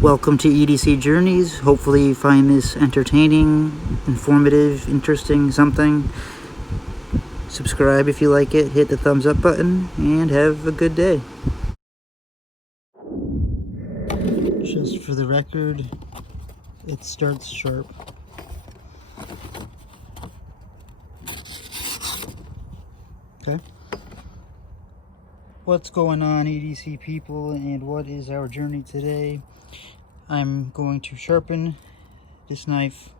Welcome to EDC Journeys. Hopefully you find this entertaining, informative, interesting, something. Subscribe if you like it, hit the thumbs up button, and have a good day. Just for the record, it starts sharp. Okay. What's going on, EDC people, and what is our journey today? I'm going to sharpen this knife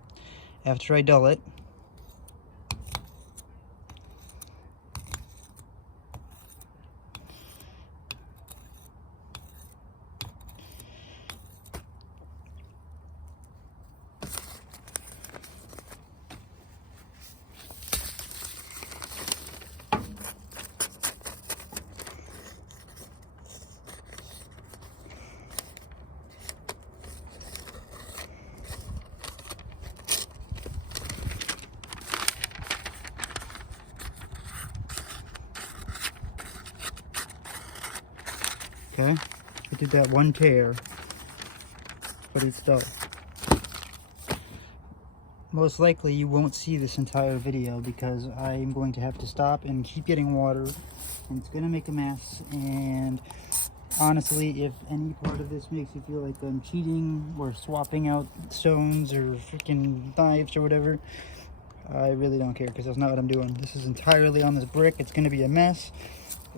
after I dull it. Okay, I did that one tear, but it's dull. Most likely you won't see this entire video because I'm going to have to stop and keep getting water, and it's going to make a mess. And honestly, if any part of this makes you feel like I'm cheating or swapping out stones or freaking knives or whatever, I really don't care, because that's not what I'm doing. This is entirely on this brick. It's going to be a mess,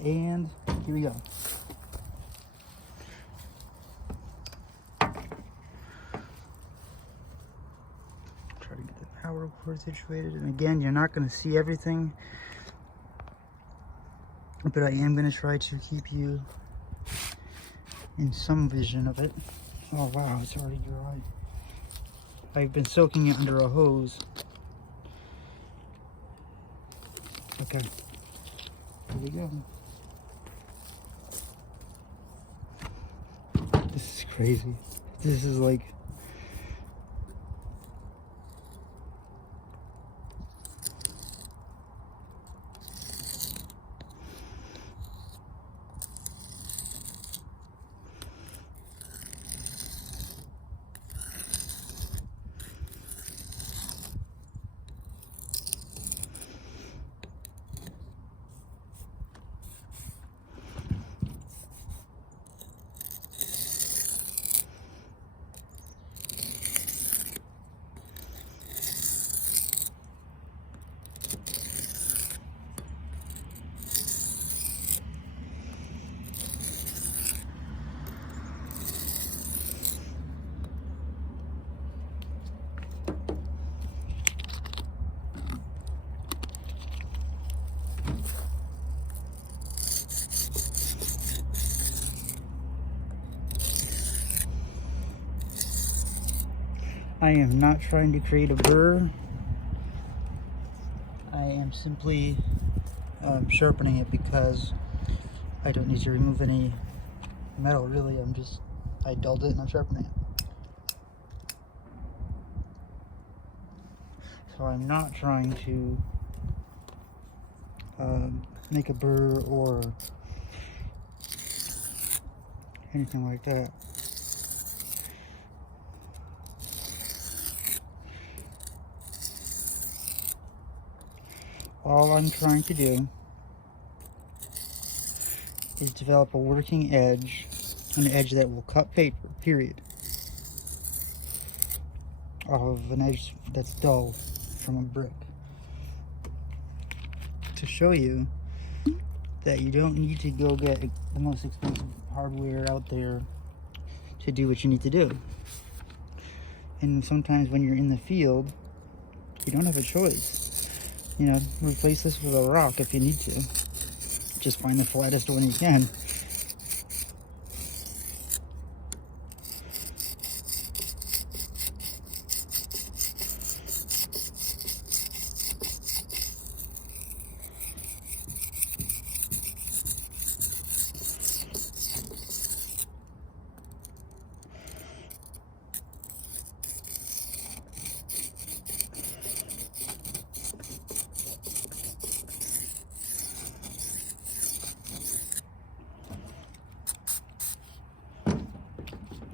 and here we go. Try to get the power cord situated, and again, you're not going to see everything, but I am going to try to keep you in some vision of it. Oh wow, it's already dry. I've been soaking it under a hose. Okay, here we go. This is crazy. This is like... I am not trying to create a burr. I am simply sharpening it because I don't need to remove any metal, really. I dulled it and I'm sharpening it. So I'm not trying to make a burr or anything like that. All I'm trying to do is develop a working edge, an edge that will cut paper, period, of an edge that's dull from a brick, to show you that you don't need to go get the most expensive hardware out there to do what you need to do. And sometimes when you're in the field, you don't have a choice. You know, replace this with a rock if you need to. Just find the flattest one you can.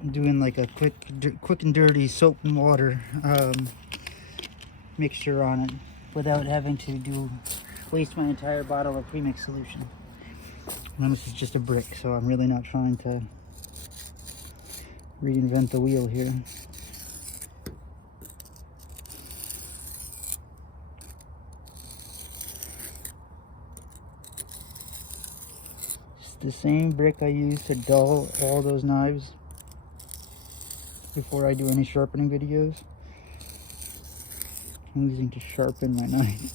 I'm doing like a quick and dirty soap and water mixture on it without having to waste my entire bottle of premix solution. And this is just a brick, so I'm really not trying to reinvent the wheel here. It's the same brick I use to dull all those knives before I do any sharpening videos. I'm using to sharpen my knife.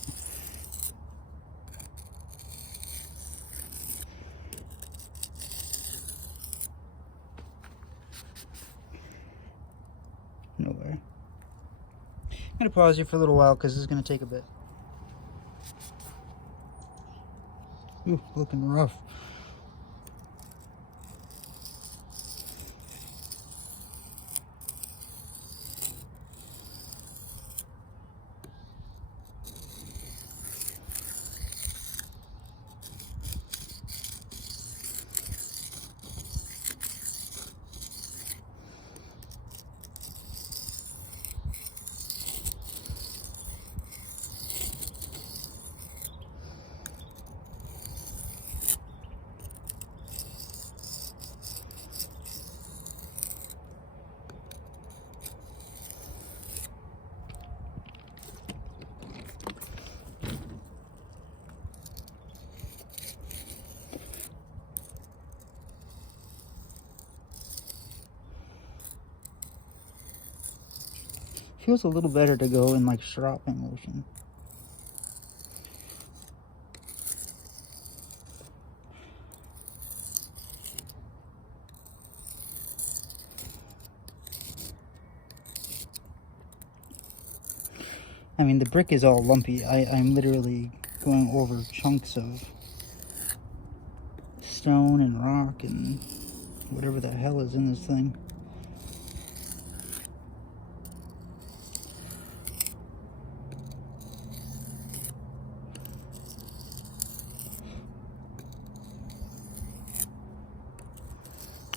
Nowhere. I'm going to pause here for a little while because this is going to take a bit. Ooh, looking rough. Feels a little better to go in like sharpening motion. I mean, the brick is all lumpy. I'm literally going over chunks of stone and rock and whatever the hell is in this thing.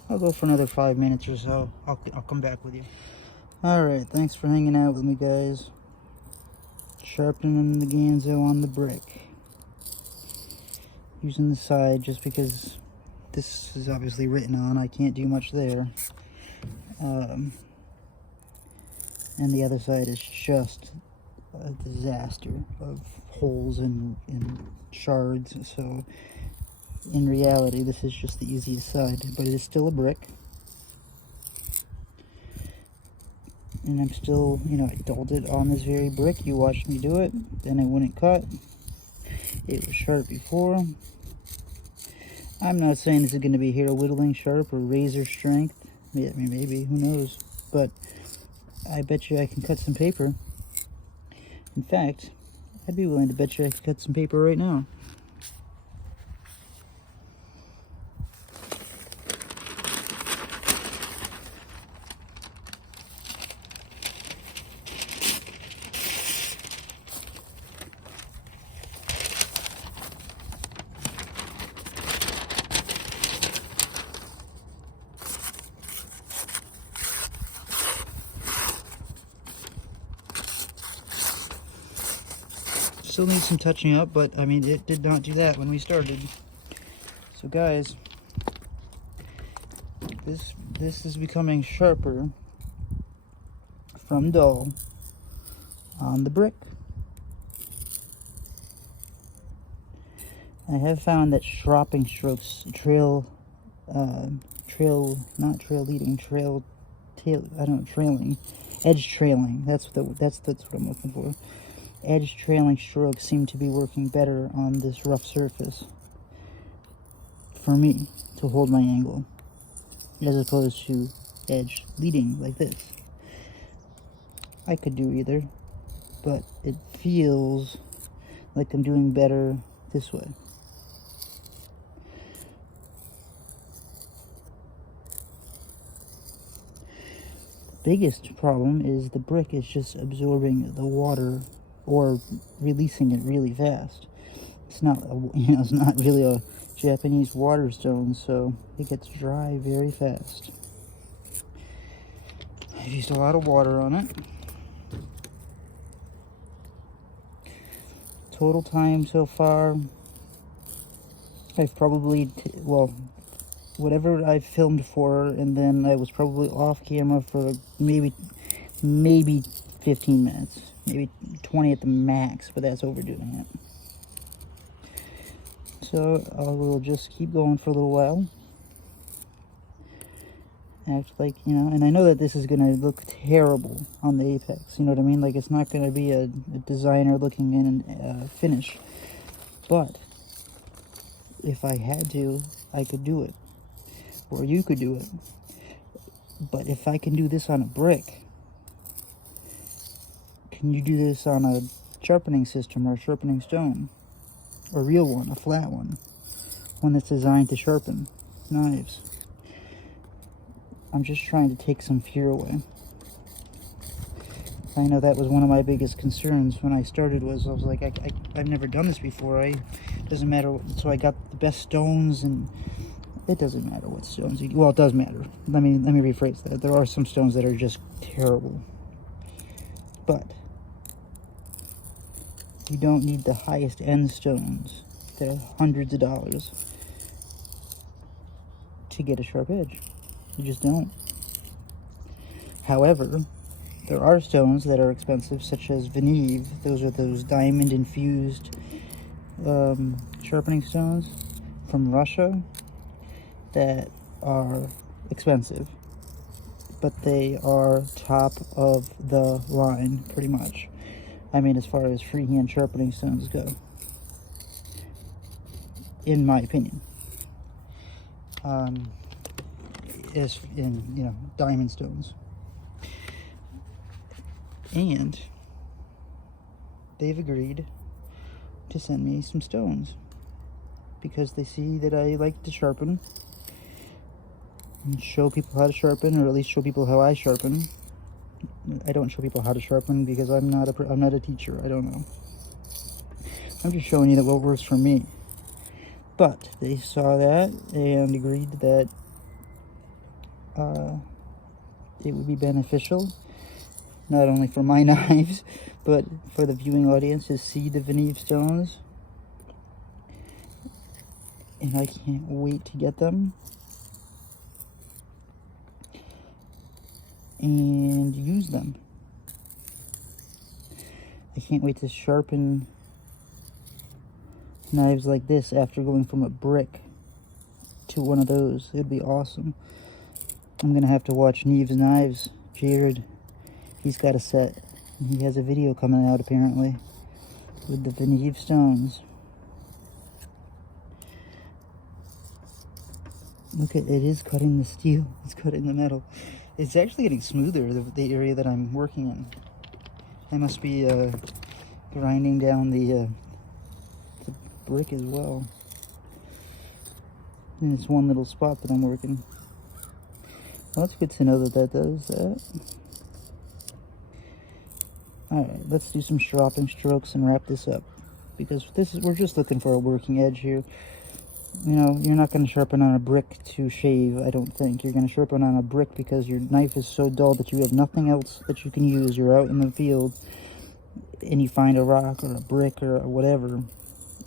I'll go for another 5 minutes or so. I'll come back with you. Alright, thanks for hanging out with me, guys. Sharpening the Ganzo on the brick. Using the side just because this is obviously written on. I can't do much there. And the other side is just a disaster of holes and shards. So in reality, this is just the easiest side, but it is still a brick. And I'm still, you know, I dulled it on this very brick. You watched me do it. Then it wouldn't cut. It was sharp before. I'm not saying this is going to be hair whittling sharp or razor strength. I mean, maybe, who knows. But I bet you I can cut some paper. In fact, I'd be willing to bet you I could cut some paper right now. Still needs some touching up, but I mean, it did not do that when we started. So guys, this is becoming sharper from dull on the brick. I have found that sharpening strokes trailing, edge trailing. That's what I'm looking for. Edge trailing strokes seem to be working better on this rough surface for me to hold my angle, as opposed to edge leading like this. I could do either, but it feels like I'm doing better this way. Biggest problem is the brick is just absorbing the water or releasing it really fast. It's not, it's not really a Japanese water stone, so it gets dry very fast. I've used a lot of water on it. Total time so far, I've probably, well, whatever I've filmed for, and then I was probably off camera for maybe 15 minutes, maybe 20 at the max, but that's overdoing it. So I will just keep going for a little while. Act like, you know, and I know that this is going to look terrible on the apex, you know what I mean? Like, it's not going to be a designer looking in finish. But if I had to, I could do it. Or you could do it. But if I can do this on a brick, can you do this on a sharpening system or a sharpening stone? A real one, a flat one. One that's designed to sharpen knives. I'm just trying to take some fear away. I know that was one of my biggest concerns when I started, was I was like, I've never done this before. Doesn't matter. So I got the best stones, and it doesn't matter what stones you, well, it does matter. Let me rephrase that. There are some stones that are just terrible. But you don't need the highest end stones that are hundreds of dollars to get a sharp edge. You just don't. However, there are stones that are expensive, such as Venive. Those are those diamond infused sharpening stones from Russia that are expensive, but they are top of the line pretty much. I mean, as far as freehand sharpening stones go, in my opinion. As in, you know, diamond stones. And they've agreed to send me some stones because they see that I like to sharpen and show people how to sharpen, or at least show people how I sharpen. I don't show people how to sharpen because I'm not a teacher. I don't know. I'm just showing you that what works for me. But they saw that and agreed that it would be beneficial, not only for my knives, but for the viewing audience to see the Venive stones. And I can't wait to get them and use them. I can't wait to sharpen knives like this after going from a brick to one of those. It'd be awesome. I'm gonna have to watch Neve's Knives. Jared, he's got a set. He has a video coming out apparently with the Venive stones. Look at it, is cutting the steel. It's cutting the metal. It's actually getting smoother, the area that I'm working in. I must be grinding down the brick as well. And it's one little spot that I'm working. Well, that's good to know that that does that. Alright, let's do some stropping strokes and wrap this up. Because we're just looking for a working edge here. You know, you're not going to sharpen on a brick to shave, I don't think. You're going to sharpen on a brick because your knife is so dull that you have nothing else that you can use. You're out in the field and you find a rock or a brick or whatever,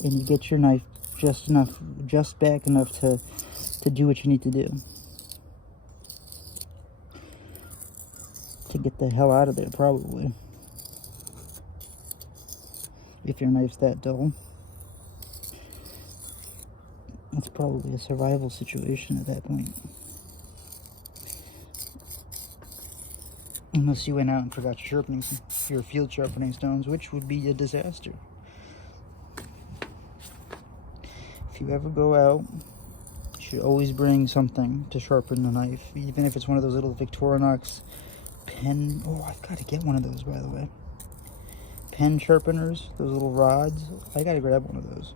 and you get your knife just back enough to do what you need to do. To get the hell out of there, probably. If your knife's that dull. It's probably a survival situation at that point. Unless you went out and forgot your field sharpening stones, which would be a disaster. If you ever go out, you should always bring something to sharpen a knife. Even if it's one of those little Victorinox pen. Oh, I've got to get one of those, by the way. Pen sharpeners, those little rods. I got to grab one of those.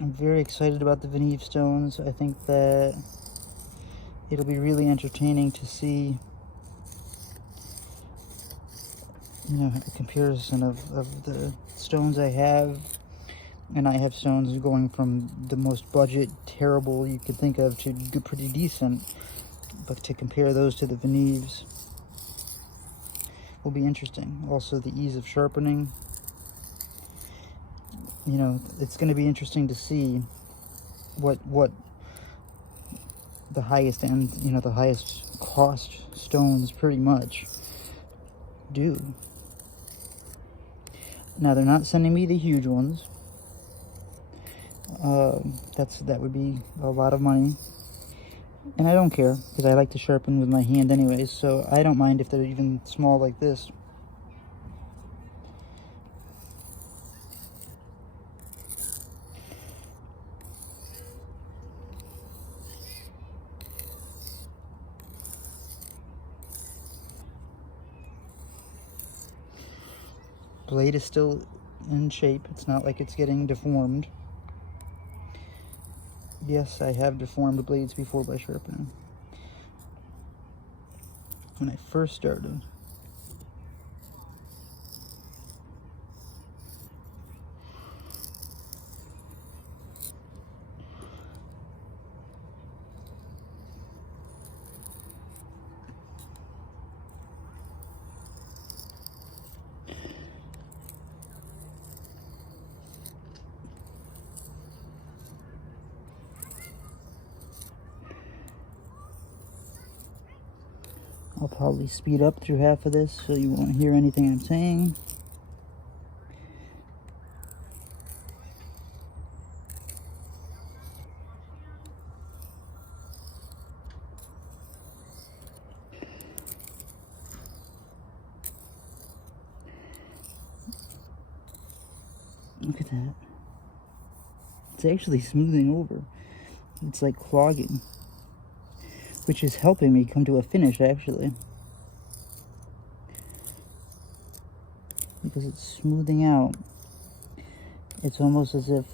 I'm very excited about the Venive stones. I think that it'll be really entertaining to see, you know, a comparison of the stones I have. And I have stones going from the most budget comparable you could think of to do pretty decent, but to compare those to the Veneves will be interesting. Also, the ease of sharpening. You know, it's going to be interesting to see what the highest end, you know, the highest cost stones pretty much do. Now, they're not sending me the huge ones. That would be a lot of money. And I don't care, because I like to sharpen with my hand anyways, so I don't mind if they're even small like this. Blade is still in shape. It's not like it's getting deformed. Yes, I have deformed blades before by sharpening. When I first started. I'll probably speed up through half of this so you won't hear anything I'm saying. Look at that. It's actually smoothing over. It's like clogging, which is helping me come to a finish, actually. Because it's smoothing out. It's almost as if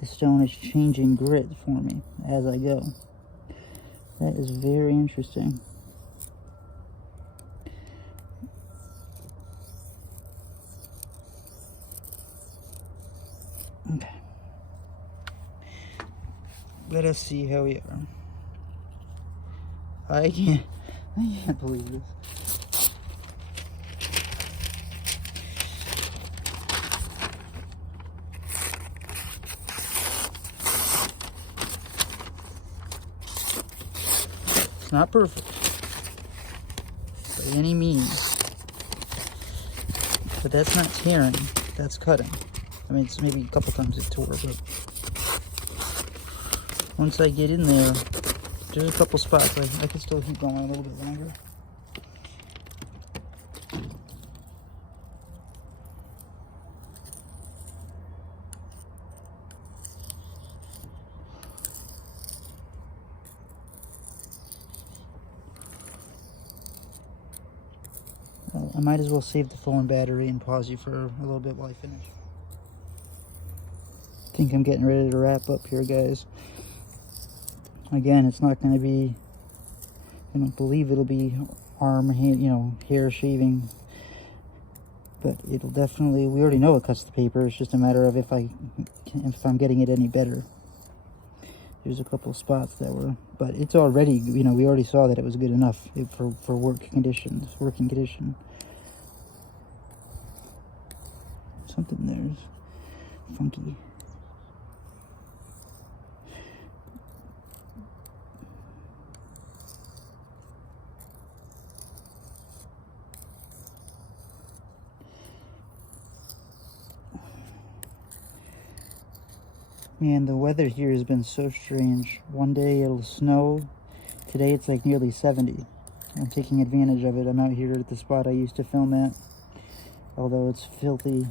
the stone is changing grit for me as I go. That is very interesting. Okay. Let us see how we are. I can't believe this. It's not perfect by any means, but that's not tearing, that's cutting. I mean, it's maybe a couple times it tore, but once I get in there, there's a couple spots I could still keep going a little bit longer. I might as well save the phone battery and pause you for a little bit while I finish. I think I'm getting ready to wrap up here, guys. Again, it's not going to be, I don't believe it'll be arm, hand, you know, hair shaving, but it'll definitely, we already know it cuts the paper. It's just a matter of if I'm getting it any better. There's a couple of spots that were, but it's already, you know, we already saw that it was good enough for working condition. Something there's funky. Man, the weather here has been so strange. One day it'll snow. Today it's like nearly 70. I'm taking advantage of it. I'm out here at the spot I used to film at. Although it's filthy.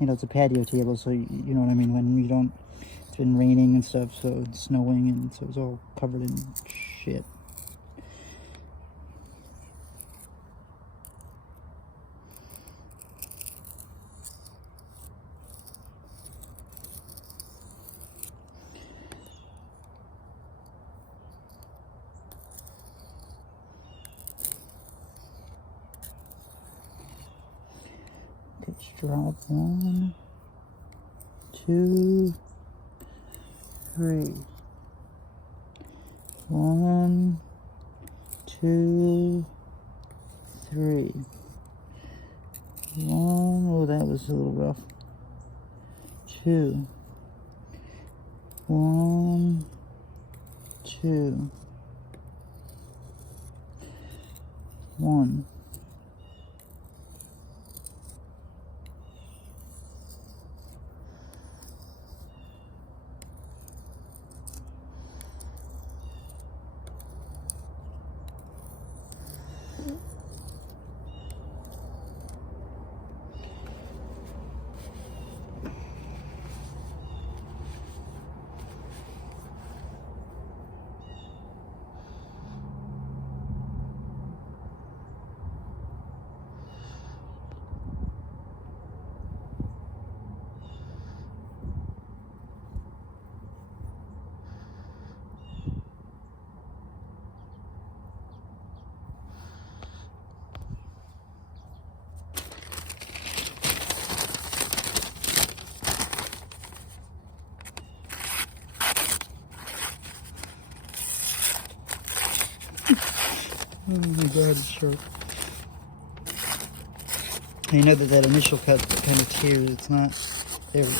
You know, it's a patio table, so you know what I mean, when you don't, it's been raining and stuff, so it's snowing, and so it's all covered in shit. Let's drop 1, 2, 3. 1, 2, 3. 1, oh, that was a little rough. 2. 1, 2. 1. Oh my god, it's sharp. You know that initial cut kind of tears. It's not. There we go.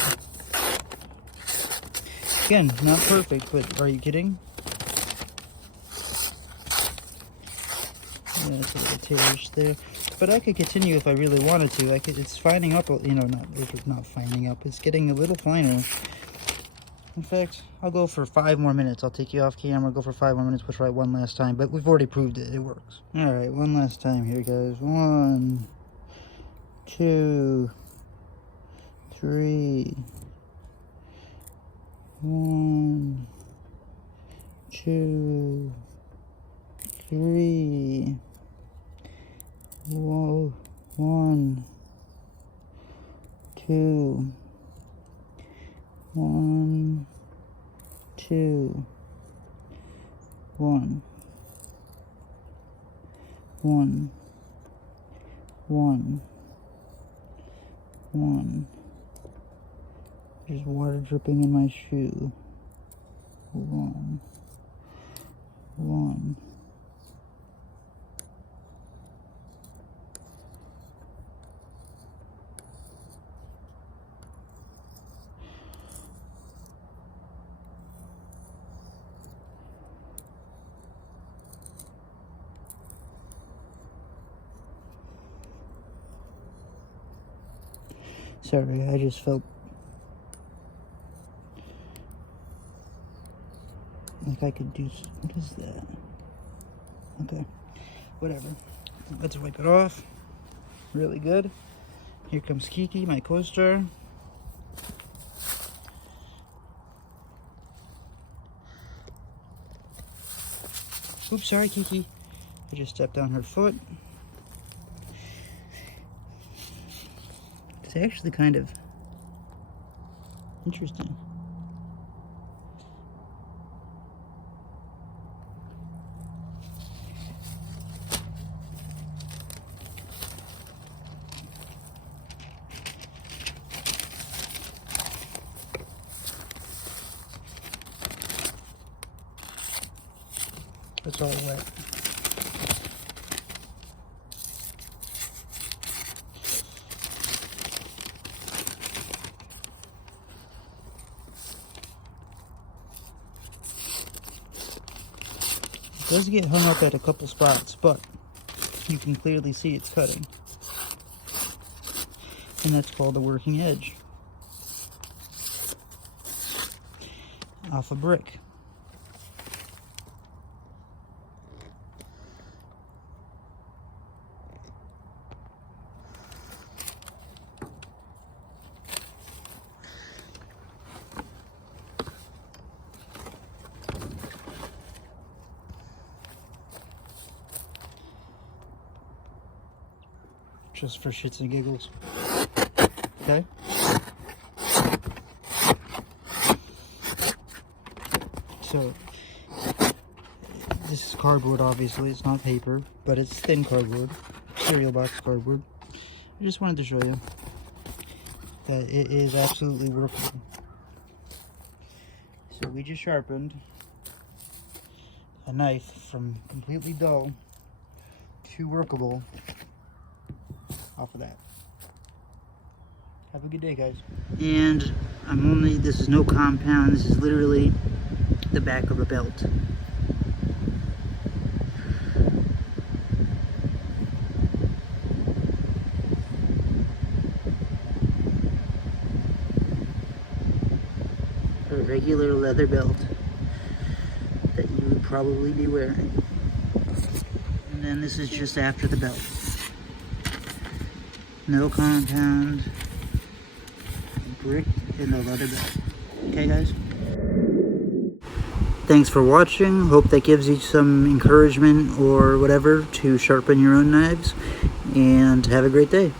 Again, not perfect, but are you kidding? Yeah, it's a little tearish there. But I could continue if I really wanted to. It's fining up, you know, not fining up. It's getting a little finer. In fact, I'll go for 5 more minutes. I'll take you off camera, go for 5 more minutes, we'll try it one last time. But we've already proved it. It works. Alright, one last time here, guys. 1, 2, 3. 1, 2, 3. Whoa. 1, 2. 1, 2, 1, 1, 1, 1. There's water dripping in my shoe. 1, 1. Sorry, I just felt like I could do. What is that? Okay, whatever. Let's wipe it off. Really good. Here comes Kiki, my co-star. Oops, sorry, Kiki. I just stepped on her foot. It's actually kind of interesting. It's all wet. It does get hung up at a couple spots, but you can clearly see it's cutting. And that's called a working edge off a brick. Just for shits and giggles. Okay? So, this is cardboard, obviously. It's not paper, but it's thin cardboard. Cereal box cardboard. I just wanted to show you that it is absolutely workable. So we just sharpened a knife from completely dull to workable off of that. Have a good day, guys. And this is no compound, this is literally the back of a belt. A regular leather belt that you would probably be wearing. And then this is just after the belt. No compound, brick in the leather belt. Okay, guys? Thanks for watching. Hope that gives you some encouragement or whatever to sharpen your own knives. And have a great day.